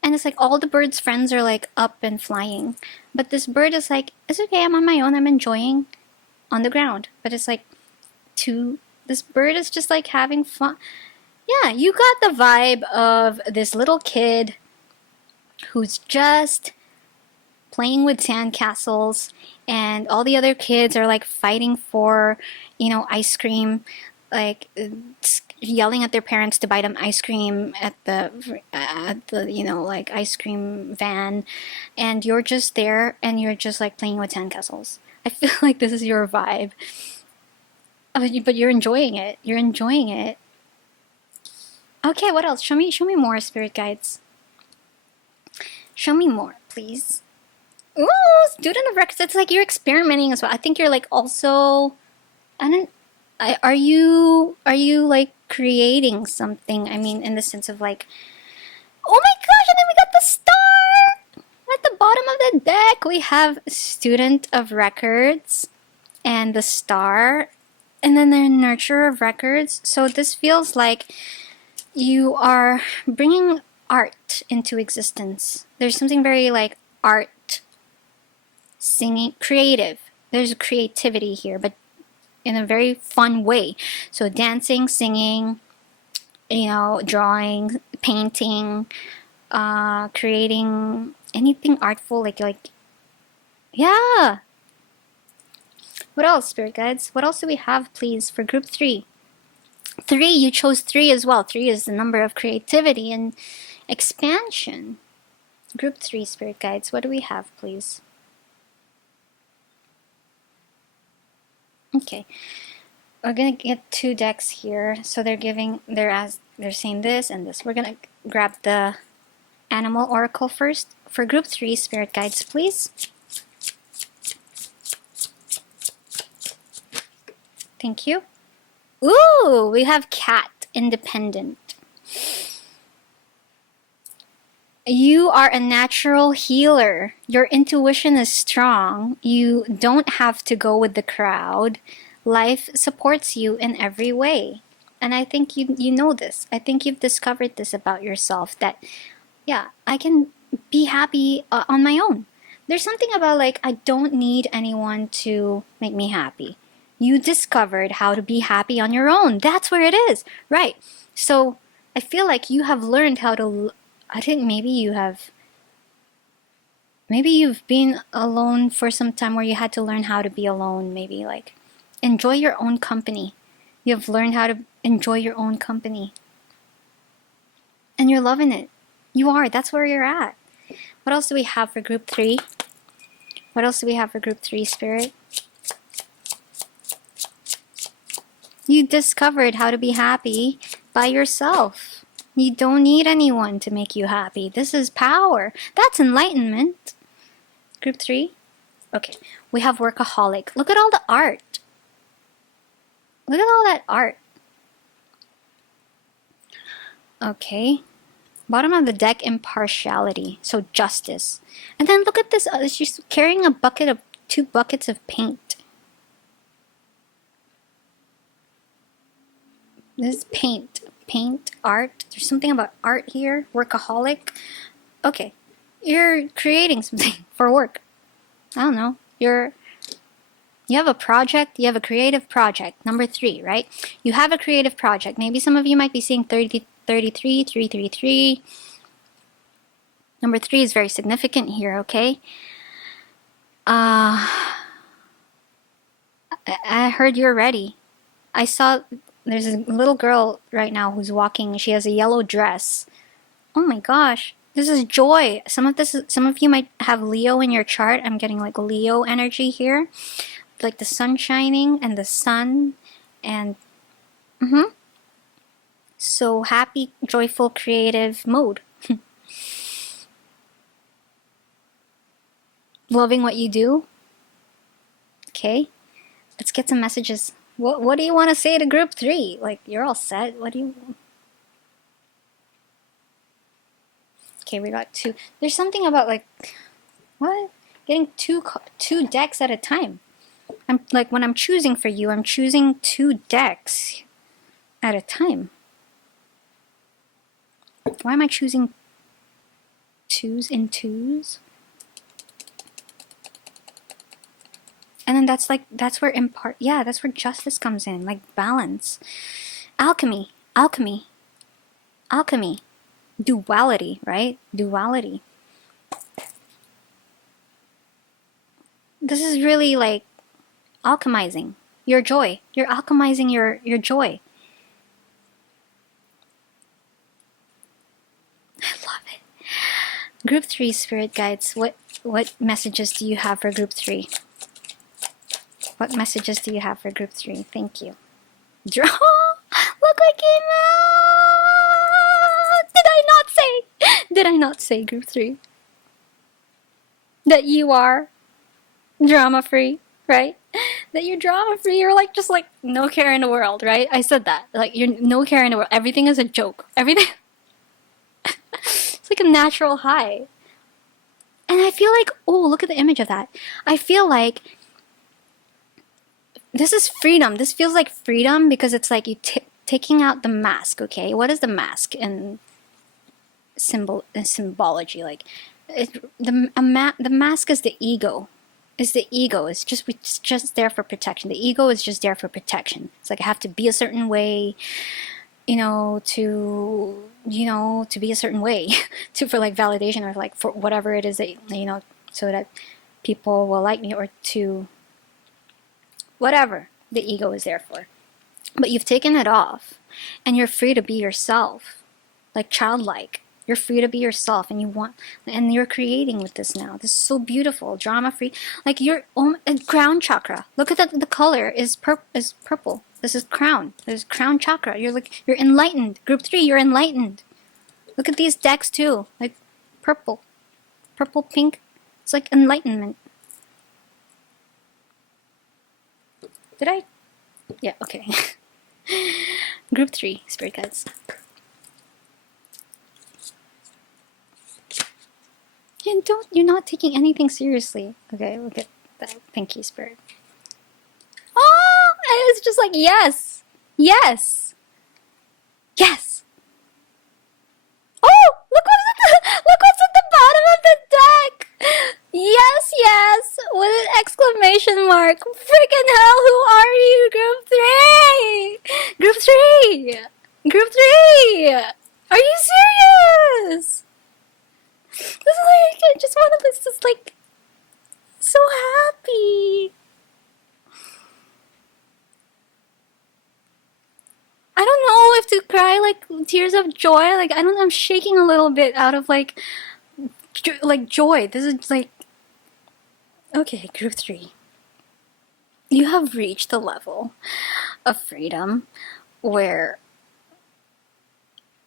And it's like all the bird's friends are like up and flying, but this bird is like, it's okay, I'm on my own, I'm enjoying on the ground. But it's like, this bird is just like having fun. Yeah, you got the vibe of this little kid who's just playing with sandcastles, and all the other kids are like fighting for, ice cream, like yelling at their parents to buy them ice cream at the like ice cream van, and you're just there and you're just like playing with sandcastles. I feel like this is your vibe. But you're enjoying it. You're enjoying it. Okay, what else? Show me more, spirit guides. Show me more, please. Ooh, student of records. It's like you're experimenting as well. I think you're like also, are you like creating something? I mean, in the sense of like, oh my gosh, and then we got the star! At the bottom of the deck, we have student of records and the star, and then the nurturer of records. So this feels like you are bringing art into existence. There's something very like art, singing, creative. There's creativity here, but in a very fun way. So dancing, singing, drawing, painting, creating anything artful, like yeah. What else, spirit guides? What else do we have, please, for group 3? 3, you chose 3 as well. 3 is the number of creativity and expansion. Group 3, spirit guides, what do we have, please? Okay, we're gonna get 2 decks here. So they're saying this and this. We're gonna grab the animal oracle first. For group 3, spirit guides, please. Thank you. Ooh, we have cat, independent. You are a natural healer. Your intuition is strong. You don't have to go with the crowd. Life supports you in every way. And I think you know this. I think you've discovered this about yourself, that, yeah, I can be happy on my own. There's something about like, I don't need anyone to make me happy. You discovered how to be happy on your own. That's where it is, right? So I feel like you have learned how to, I think maybe you've been alone for some time where you had to learn how to be alone. Maybe like enjoy your own company. You've learned how to enjoy your own company. And you're loving it. You are. That's where you're at. What else do we have for group 3? What else do we have for group 3, spirit? You discovered how to be happy by yourself. You don't need anyone to make you happy. This is power. That's enlightenment. Group 3? Okay, we have workaholic. Look at all the art. Look at all that art. Okay. Bottom of the deck, impartiality. So justice. And then look at this. She's carrying a bucket of 2 buckets of paint. This is paint. Paint, art. There's something about art here. Workaholic. Okay. You're creating something for work. I don't know. You have a project. You have a creative project. Number 3, right? You have a creative project. Maybe some of you might be seeing 33, 333. Number 3 is very significant here, okay? I heard you're ready. I saw there's a little girl right now who's walking. She has a yellow dress. Oh my gosh. This is joy. Some of you might have Leo in your chart. I'm getting like Leo energy here. Like the sun shining and the sun and so happy, joyful, creative mode. Loving what you do. Okay, let's get some messages. What do you want to say to group 3? Like, you're all set. What do you... Okay, we got 2. There's something about, like, what? Getting two decks at a time. I'm like, when I'm choosing for you, I'm choosing 2 decks at a time. Why am I choosing 2s in 2s? And then that's like, that's where yeah, that's where justice comes in, like balance. Alchemy, alchemy, alchemy. Duality, right? Duality. This is really like alchemizing your joy. You're alchemizing your joy. I love it. Group 3 spirit guides. What messages do you have for group 3? What messages do you have for group 3? Thank you. Draw. Look what came out. Did I not say group 3 that you are drama free, right? That you're drama free. You're like, just like no care in the world, right? I said that. Like, you're no care in the world. Everything is a joke. Everything. It's like a natural high. And I feel like, oh, look at the image of that. I feel like this is freedom. This feels like freedom because it's like you taking out the mask, okay? What is the mask in symbology? Like, the mask is the ego. It's just there for protection. The ego is just there for protection. It's like, I have to be a certain way, to be a certain way for like validation, or like for whatever it is that, so that people will like me, or to whatever the ego is there for. But you've taken it off and you're free to be yourself, like childlike. You're free to be yourself, and you're creating with this now. This is so beautiful, drama free. Like your crown chakra. Look at the color is purple. This is crown. This is crown chakra. You're enlightened. Group 3, you're enlightened. Look at these decks too, like purple, pink. It's like enlightenment. Did I? Yeah. Okay. Group 3, spirit guides. And you're not taking anything seriously. Okay, look at that. Thank you, spirit. Oh, and it's just like, yes, yes, yes. Oh, look what's at the bottom of the deck. Yes, yes, with an exclamation mark. Freaking hell, who are you, group 3? Group 3. Group 3. Are you serious? This is like, I just want to, this is like, so happy. I don't know if to cry like tears of joy. Like, I'm shaking a little bit out of like joy. This is like, okay, group 3. You have reached the level of freedom where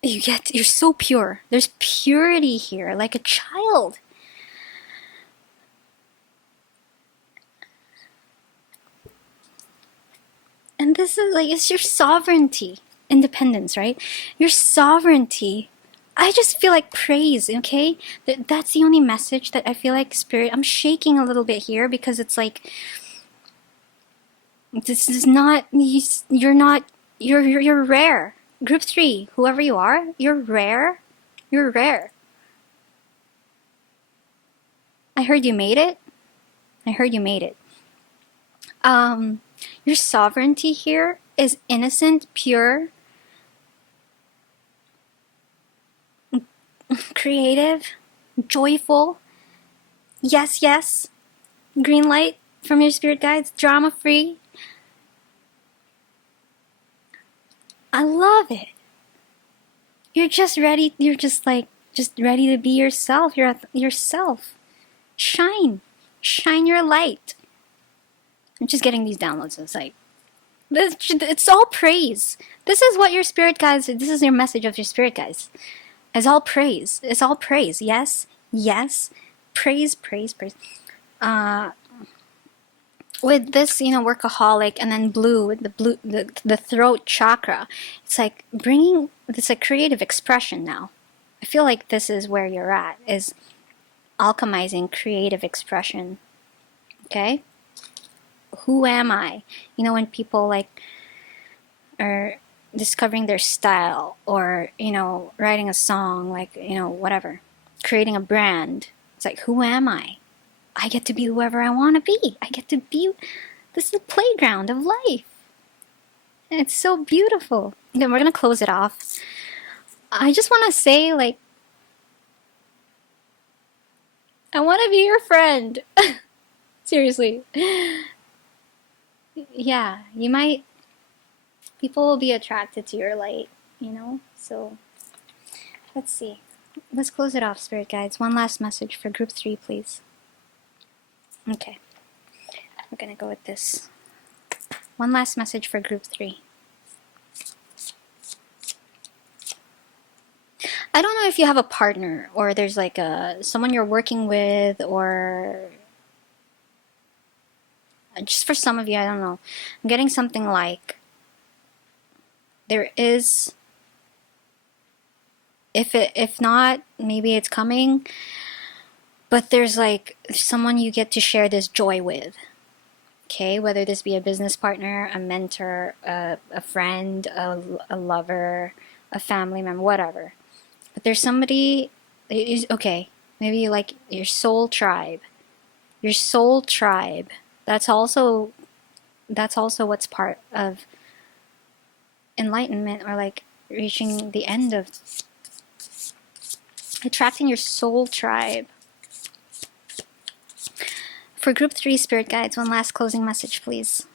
you're so pure. There's purity here, like a child. And this is like, it's your sovereignty, independence, right? Your sovereignty. I just feel like praise, okay? That's the only message that I feel like, spirit. I'm shaking a little bit here because it's like, this is not, you're rare. Group 3, whoever you are, you're rare. You're rare. I heard you made it. I heard you made it. Your sovereignty here is innocent, pure, creative, joyful. Yes, yes. Green light from your spirit guides. Drama free. I love it. You're just ready. You're just like, just ready to be yourself. You're yourself. Shine. Shine your light. I'm just getting these downloads. It's like, it's all praise. This is what your spirit guides, this is your message of your spirit guides. It's all praise. It's all praise. Yes, yes. Praise, praise, praise. with this, workaholic, and then blue with the throat chakra, it's like bringing this a creative expression now. I feel like this is where you're at, is alchemizing creative expression. Okay? Who am I? When people like are discovering their style, or writing a song, like whatever, creating a brand. It's like, who am I? I get to be whoever I want to be. I get to be. This is the playground of life. And it's so beautiful. Okay, we're gonna close it off. I just want to say, like, I want to be your friend. Seriously. Yeah, you might. People will be attracted to your light, So, let's see. Let's close it off, Spirit Guides. One last message for group 3, please. Okay. We're gonna go with this. One last message for group 3. I don't know if you have a partner, or there's like someone you're working with, or just for some of you, I don't know. I'm getting something like there is, if not, maybe it's coming, but there's like someone you get to share this joy with. Okay, whether this be a business partner, a mentor, a friend, a lover, a family member, whatever. But there's somebody, okay, maybe like your soul tribe. Your soul tribe. That's also what's part of enlightenment, or like reaching the end of attracting your soul tribe. For group 3, Spirit Guides, one last closing message, please.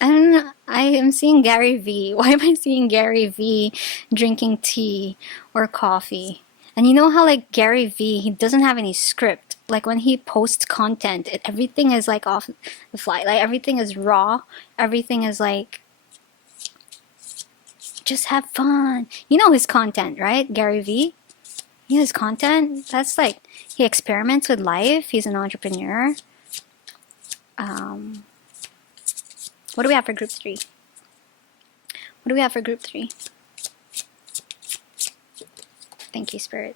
I don't know. I am seeing Gary V. Why am I seeing Gary V drinking tea or coffee? And you know how like Gary V, he doesn't have any script. Like when he posts content, everything is like off the fly. Like everything is raw. Everything is like, just have fun. You know his content, right? Gary V? You know his content? That's like, he experiments with life. He's an entrepreneur. What do we have for group 3? What do we have for group 3? Thank you, Spirit.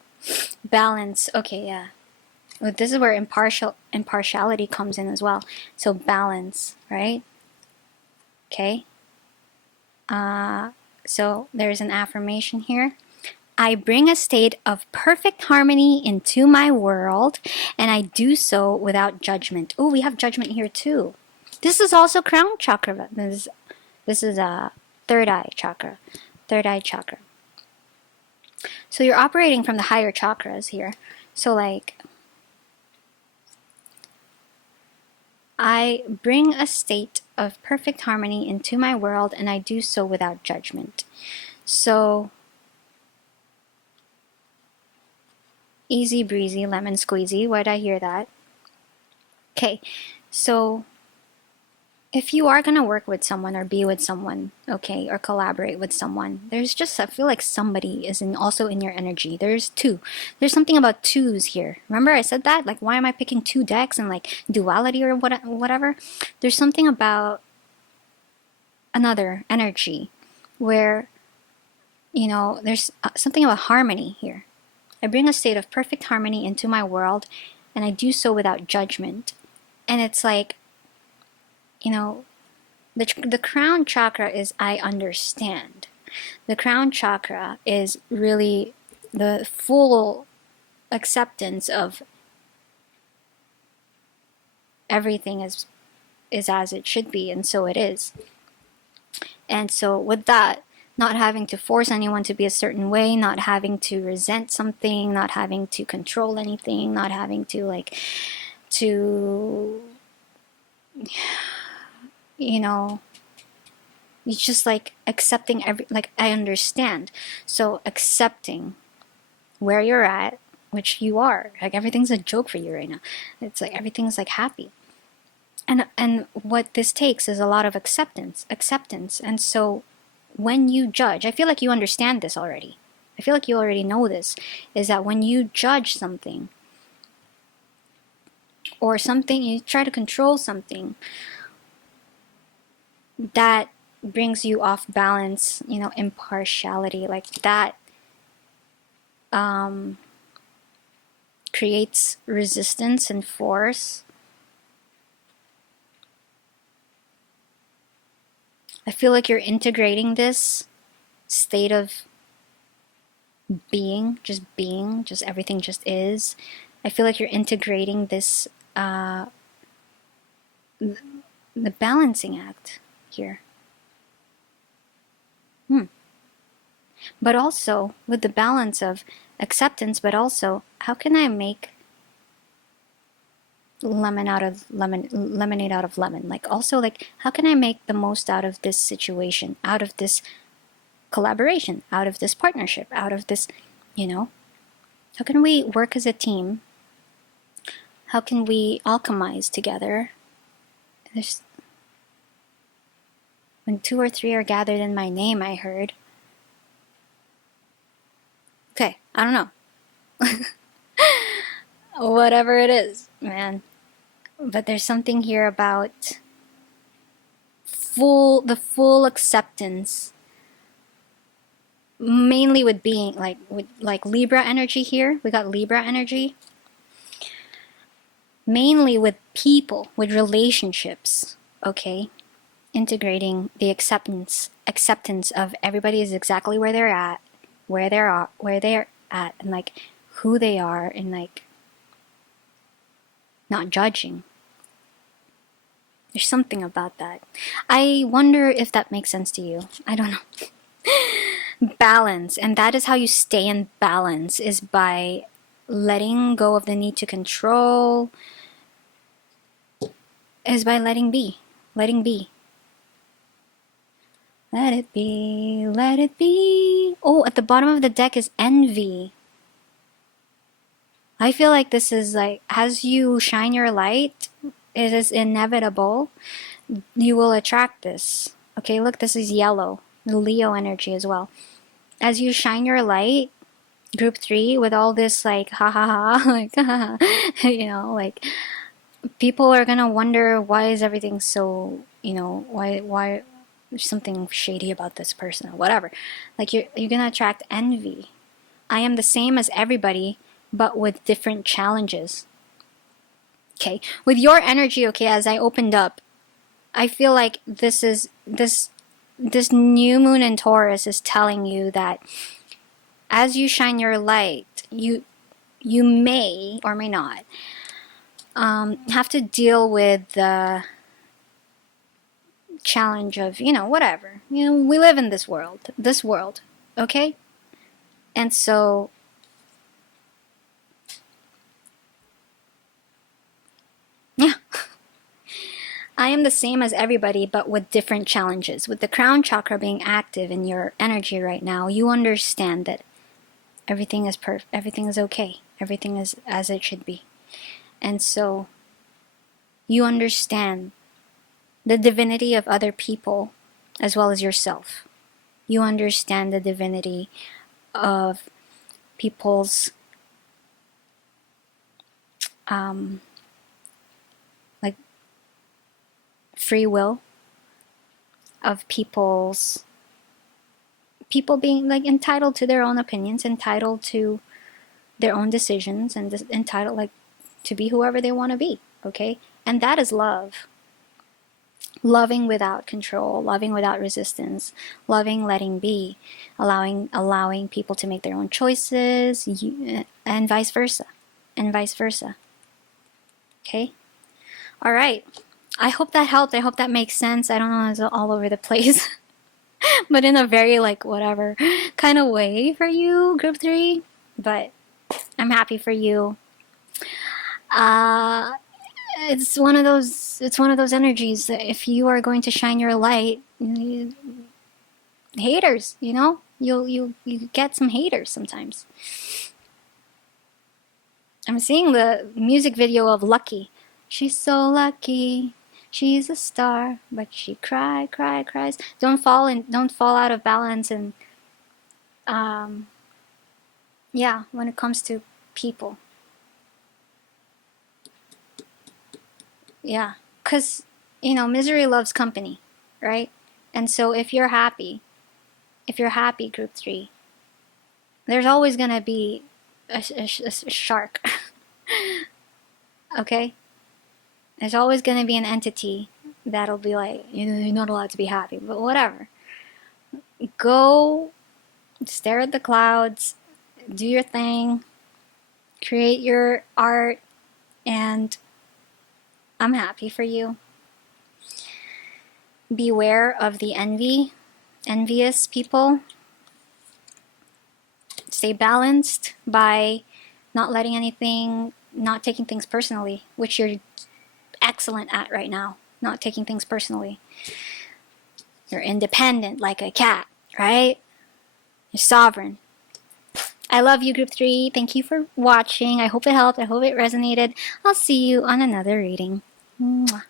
Balance. Okay, yeah. Well, this is where impartiality comes in as well. So balance, right? Okay. So there's an affirmation here. I bring a state of perfect harmony into my world, and I do so without judgment. Oh, we have judgment here too. This is also crown chakra. This is a third eye chakra. Third eye chakra. So you're operating from the higher chakras here. So like, I bring a state of perfect harmony into my world, and I do so without judgment. So easy breezy, lemon squeezy. Why'd I hear that? Okay, so if you are going to work with someone or be with someone, okay, or collaborate with someone, there's just, I feel like somebody is also in your energy. There's two. There's something about twos here. Remember I said that? Like, why am I picking 2 decks and like duality or whatever? There's something about another energy where, there's something about harmony here. I bring a state of perfect harmony into my world, and I do so without judgment. And it's like, the crown chakra is I understand. The crown chakra is really the full acceptance of everything is as it should be, and so it is. And so with that, not having to force anyone to be a certain way, not having to resent something, not having to control anything, not having to it's just like accepting I understand. So accepting where you're at, which you are. Like everything's a joke for you right now. It's like everything's like happy. And what this takes is a lot of acceptance. And so when you judge, I feel like you understand this already. I feel like you already know this, is that when you judge something, or something, you try to control something, that brings you off balance, you know, impartiality, like that creates resistance and force. I feel like you're integrating this state of being, just everything just is. I feel like you're integrating this, the balancing act here. But also with the balance of acceptance, but also how can I make lemonade out of lemon? Like, also, like, how can I make the most out of this situation, out of this collaboration, out of this partnership, out of this, you know? How can we work as a team? How can we alchemize together? There's, when 2 or 3 are gathered in my name, I heard. Okay, I don't know. Whatever it is, man. But there's something here about the full acceptance, mainly with being with Libra energy here. We got Libra energy. Mainly with people, with relationships, okay? Integrating the acceptance of everybody is exactly where they're at, where they're at, and like who they are, and like not judging. There's something about that. I wonder if that makes sense to you. I don't know. Balance, and that is how you stay in balance, is by letting go of the need to control, is by letting be. Letting be. Let it be, let it be. Oh, at the bottom of the deck is envy. I feel like this is like, as you shine your light, it is inevitable. You will attract this. Okay, look, this is yellow. The Leo energy as well. As you shine your light, group 3, with all this like, ha ha ha, like, you know, like, people are gonna wonder, why is everything so, you know, why there's something shady about this person or whatever. Like, you're gonna attract envy. I am the same as everybody, but with different challenges. Okay, with your energy, okay, as I opened up, I feel like this new moon in Taurus is telling you that as you shine your light, you may or may not have to deal with the challenge of, you know, whatever. You know, we live in this world, okay? And so yeah. I am the same as everybody, but with different challenges. With the crown chakra being active in your energy right now, you understand that everything is everything is okay. Everything is as it should be. And so you understand the divinity of other people as well as yourself. You understand the divinity of people's like free will, of people being like entitled to their own opinions, entitled to their own decisions, and entitled like to be whoever they want to be, okay? And that is love. Loving without control, loving without resistance, loving, letting be, allowing people to make their own choices, and vice versa, okay? All right, I hope that helped. I hope that makes sense. I don't know, it's all over the place. But in a very like whatever kind of way for you, group 3. But I'm happy for you. It's one of those energies that if you are going to shine your light, haters, you know, you get some haters sometimes. I'm seeing the music video of Lucky. She's so lucky. She's a star, but she cries. Don't fall out of balance. And yeah, when it comes to people, yeah, because misery loves company, right? And so if you're happy, group 3, there's always gonna be a shark. Okay, there's always gonna be an entity that'll be like, you're not allowed to be happy, but whatever. Go stare at the clouds, do your thing, create your art, and I'm happy for you. Beware of the envious people. Stay balanced by not taking things personally, which you're excellent at right now, not taking things personally. You're independent like a cat, right? You're sovereign. I love you, group 3. Thank you for watching. I hope it helped. I hope it resonated. I'll see you on another reading. Mwah.